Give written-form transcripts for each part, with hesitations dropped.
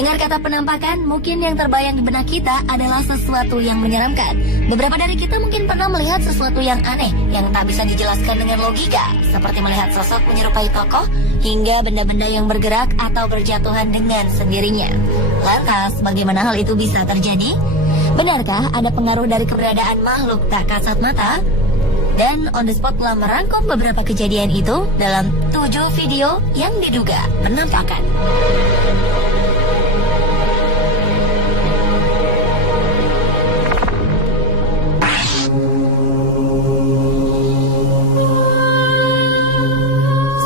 Mendengar kata penampakan, mungkin yang terbayang di benak kita adalah sesuatu yang menyeramkan. Beberapa dari kita mungkin pernah melihat sesuatu yang aneh, yang tak bisa dijelaskan dengan logika, seperti melihat sosok menyerupai tokoh, hingga benda-benda yang bergerak atau berjatuhan dengan sendirinya. Lantas, bagaimana hal itu bisa terjadi? Benarkah ada pengaruh dari keberadaan makhluk tak kasat mata? Dan On The Spot telah merangkum beberapa kejadian itu dalam 7 video yang diduga penampakan.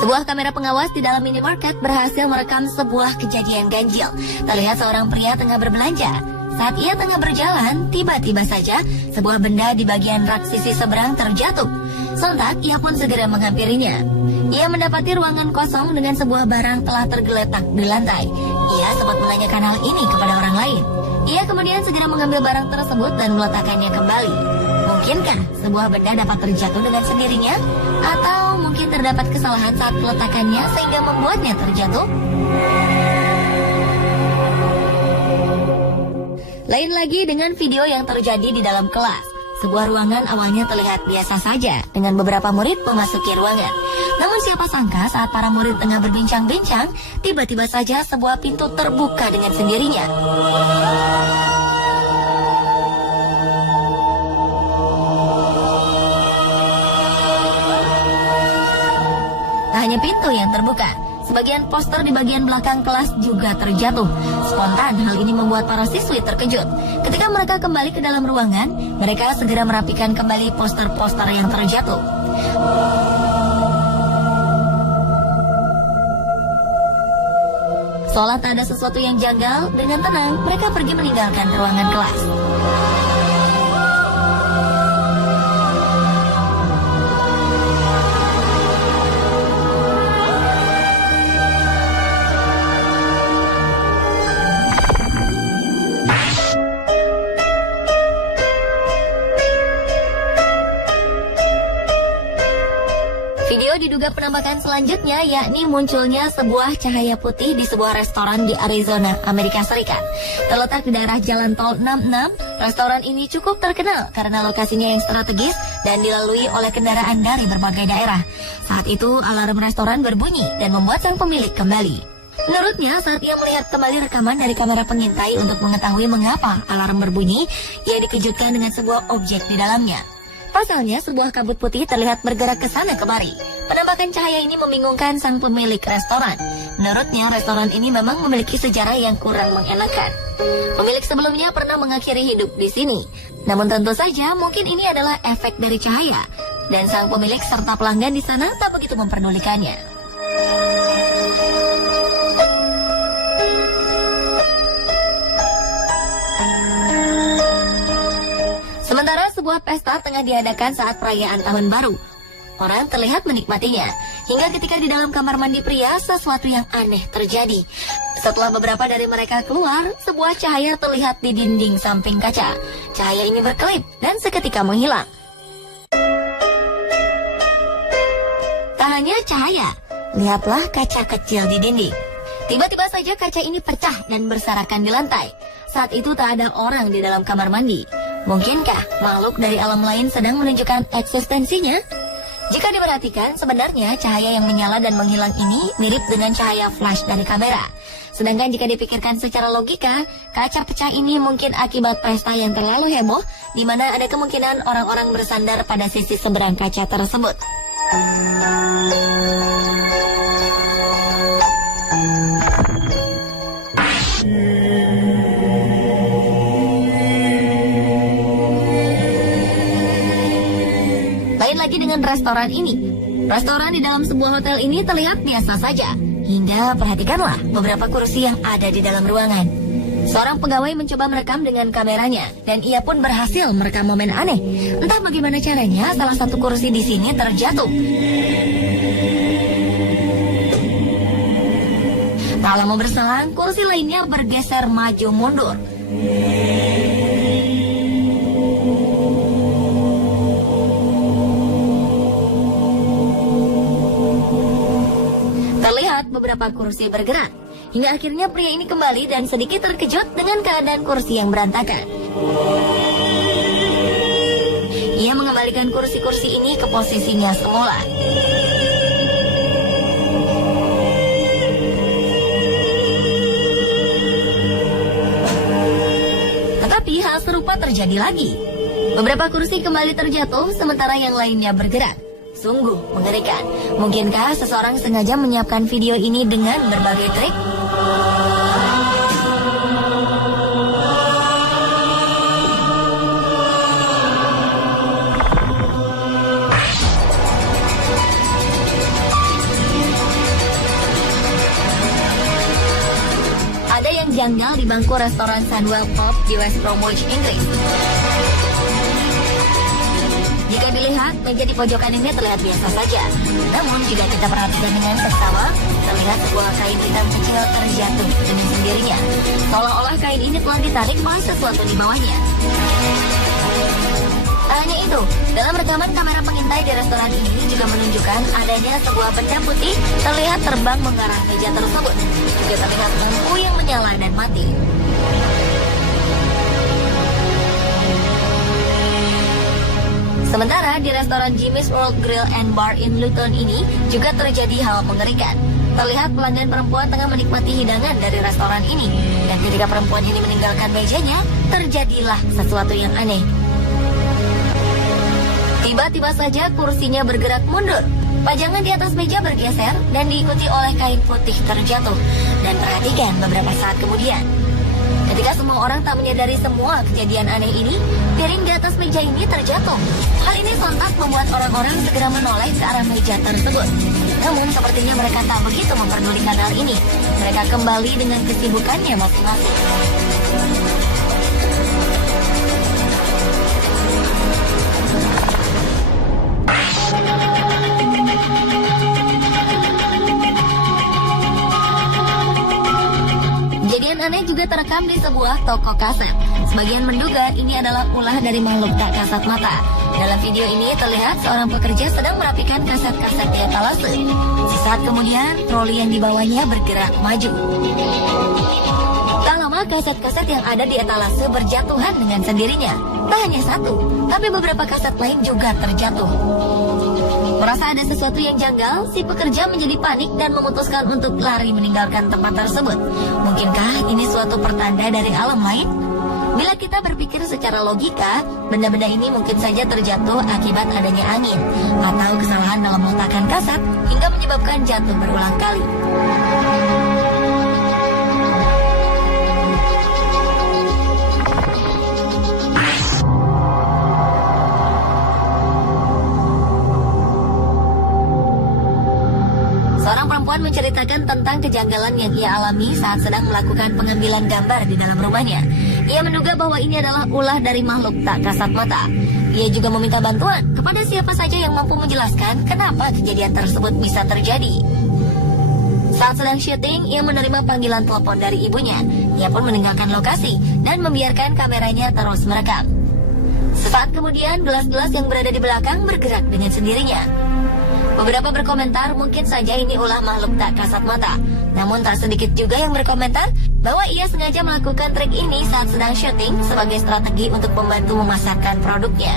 Sebuah kamera pengawas di dalam minimarket berhasil merekam sebuah kejadian ganjil. Terlihat seorang pria tengah berbelanja. Saat ia tengah berjalan, tiba-tiba saja sebuah benda di bagian rak sisi seberang terjatuh. Sontak, ia pun segera menghampirinya. Ia mendapati ruangan kosong dengan sebuah barang telah tergeletak di lantai. Ia sempat menanyakan hal ini kepada orang lain. Ia kemudian segera mengambil barang tersebut dan meletakkannya kembali. Mungkinkah sebuah benda dapat terjatuh dengan sendirinya? Atau mungkin terdapat kesalahan saat peletakannya sehingga membuatnya terjatuh? Lain lagi dengan video yang terjadi di dalam kelas. Sebuah ruangan awalnya terlihat biasa saja dengan beberapa murid memasuki ruangan. Namun siapa sangka saat para murid tengah berbincang-bincang, tiba-tiba saja sebuah pintu terbuka dengan sendirinya. Tak hanya pintu yang terbuka, sebagian poster di bagian belakang kelas juga terjatuh. Spontan, hal ini membuat para siswi terkejut. Ketika mereka kembali ke dalam ruangan, mereka segera merapikan kembali poster-poster yang terjatuh. Seolah tak ada sesuatu yang janggal, dengan tenang mereka pergi meninggalkan ruangan kelas. Video diduga penampakan selanjutnya yakni munculnya sebuah cahaya putih di sebuah restoran di Arizona, Amerika Serikat. Terletak di daerah Jalan Tol 66, restoran ini cukup terkenal karena lokasinya yang strategis dan dilalui oleh kendaraan dari berbagai daerah. Saat itu alarm restoran berbunyi dan membuat sang pemilik kembali. Menurutnya, saat ia melihat kembali rekaman dari kamera pengintai untuk mengetahui mengapa alarm berbunyi, ia dikejutkan dengan sebuah objek di dalamnya. Pasalnya, sebuah kabut putih terlihat bergerak ke sana kemari. Penampakan cahaya ini membingungkan sang pemilik restoran. Menurutnya, restoran ini memang memiliki sejarah yang kurang mengenakan. Pemilik sebelumnya pernah mengakhiri hidup di sini. Namun tentu saja, mungkin ini adalah efek dari cahaya. Dan sang pemilik serta pelanggan di sana tak begitu memperdulikannya. Sementara sebuah pesta tengah diadakan saat perayaan tahun baru. Orang terlihat menikmatinya. Hingga ketika di dalam kamar mandi pria, sesuatu yang aneh terjadi. Setelah beberapa dari mereka keluar, sebuah cahaya terlihat di dinding samping kaca. Cahaya ini berkelip dan seketika menghilang. Tak hanya cahaya, lihatlah kaca kecil di dinding. Tiba-tiba saja kaca ini pecah dan berserakan di lantai. Saat itu tak ada orang di dalam kamar mandi. Mungkinkah makhluk dari alam lain sedang menunjukkan eksistensinya? Jika diperhatikan, sebenarnya cahaya yang menyala dan menghilang ini mirip dengan cahaya flash dari kamera. Sedangkan jika dipikirkan secara logika, kaca pecah ini mungkin akibat pesta yang terlalu heboh, di mana ada kemungkinan orang-orang bersandar pada sisi seberang kaca tersebut. Lagi dengan restoran ini. Restoran di dalam sebuah hotel ini terlihat biasa saja. Hingga perhatikanlah beberapa kursi yang ada di dalam ruangan. Seorang pegawai mencoba merekam dengan kameranya dan ia pun berhasil merekam momen aneh. Entah bagaimana caranya salah satu kursi di sini terjatuh. Tak lama berselang, kursi lainnya bergeser maju mundur. Terlihat beberapa kursi bergerak. Hingga akhirnya pria ini kembali dan sedikit terkejut dengan keadaan kursi yang berantakan. Ia mengembalikan kursi-kursi ini ke posisinya semula. Tetapi hal serupa terjadi lagi. Beberapa kursi kembali terjatuh, sementara yang lainnya bergerak. Sungguh mengerikan. Mungkinkah seseorang sengaja menyiapkan video ini dengan berbagai trik? Ada yang janggal di bangku restoran Sunwell Pub di West Bromwich, Inggris. Jika dilihat, meja di pojokan ini terlihat biasa saja. Namun, jika kita perhatikan dengan seksama, terlihat sebuah kain hitam kecil terjatuh dengan sendirinya. Seolah-olah kain ini telah ditarik oleh sesuatu di bawahnya. Tak hanya itu, dalam rekaman kamera pengintai di restoran ini juga menunjukkan adanya sebuah benda putih terlihat terbang mengarah meja tersebut. Juga terlihat lampu yang menyala dan mati. Sementara di restoran Jimmy's World Grill and Bar in Luton ini juga terjadi hal mengerikan. Terlihat pelanggan perempuan tengah menikmati hidangan dari restoran ini. Dan ketika perempuan ini meninggalkan mejanya, terjadilah sesuatu yang aneh. Tiba-tiba saja kursinya bergerak mundur. Pajangan di atas meja bergeser dan diikuti oleh kain putih terjatuh. Dan perhatikan beberapa saat kemudian. Ketika semua orang tak menyadari semua kejadian aneh ini, piring di atas meja ini terjatuh. Hal ini sontak membuat orang-orang segera menoleh ke arah meja tersebut. Namun sepertinya mereka tak begitu memperdulikan hal ini. Mereka kembali dengan kesibukannya masing-masing. Kejadian aneh juga terekam di sebuah toko kaset. Sebagian menduga ini adalah ulah dari makhluk tak kasat mata. Dalam video ini terlihat seorang pekerja sedang merapikan kaset-kaset di etalase. Sesaat kemudian, troli yang dibawanya bergerak maju. Tak lama, kaset-kaset yang ada di etalase berjatuhan dengan sendirinya. Tak hanya satu, tapi beberapa kaset lain juga terjatuh. Merasa ada sesuatu yang janggal, si pekerja menjadi panik dan memutuskan untuk lari meninggalkan tempat tersebut. Mungkinkah ini suatu pertanda dari alam lain? Bila kita berpikir secara logika, benda-benda ini mungkin saja terjatuh akibat adanya angin atau kesalahan dalam meletakkan kaset hingga menyebabkan jatuh berulang kali. Seorang perempuan menceritakan tentang kejanggalan yang ia alami saat sedang melakukan pengambilan gambar di dalam rumahnya. Ia menduga bahwa ini adalah ulah dari makhluk tak kasat mata. Ia juga meminta bantuan kepada siapa saja yang mampu menjelaskan kenapa kejadian tersebut bisa terjadi. Saat sedang syuting, ia menerima panggilan telepon dari ibunya. Ia pun meninggalkan lokasi dan membiarkan kameranya terus merekam. Sesaat kemudian, gelas-gelas yang berada di belakang bergerak dengan sendirinya. Beberapa berkomentar mungkin saja ini ulah makhluk tak kasat mata. Namun tak sedikit juga yang berkomentar bahwa ia sengaja melakukan trik ini saat sedang syuting sebagai strategi untuk membantu memasarkan produknya.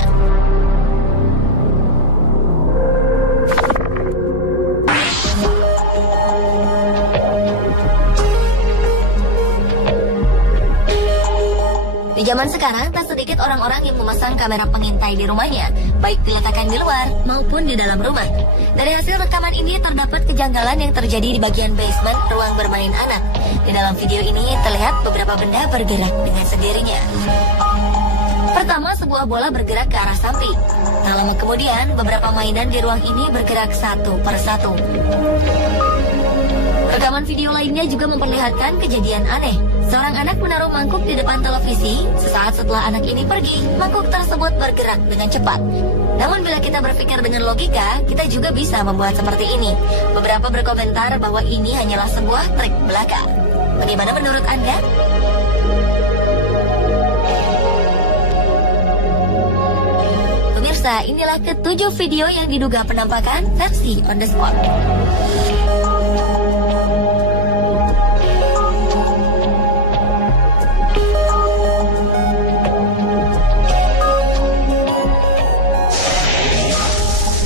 Di zaman sekarang, tak sedikit orang-orang yang memasang kamera pengintai di rumahnya, baik diletakkan di luar maupun di dalam rumah. Dari hasil rekaman ini terdapat kejanggalan yang terjadi di bagian basement ruang bermain anak. Di dalam video ini terlihat beberapa benda bergerak dengan sendirinya. Pertama, sebuah bola bergerak ke arah samping. Tak lama kemudian, beberapa mainan di ruang ini bergerak satu persatu. Rekaman video lainnya juga memperlihatkan kejadian aneh. Seorang anak menaruh mangkuk di depan televisi. Sesaat setelah anak ini pergi, mangkuk tersebut bergerak dengan cepat. Namun bila kita berpikir dengan logika, kita juga bisa membuat seperti ini. Beberapa berkomentar bahwa ini hanyalah sebuah trik belaka. Bagaimana menurut Anda? Pemirsa, inilah ke-7 video yang diduga penampakan versi on the spot.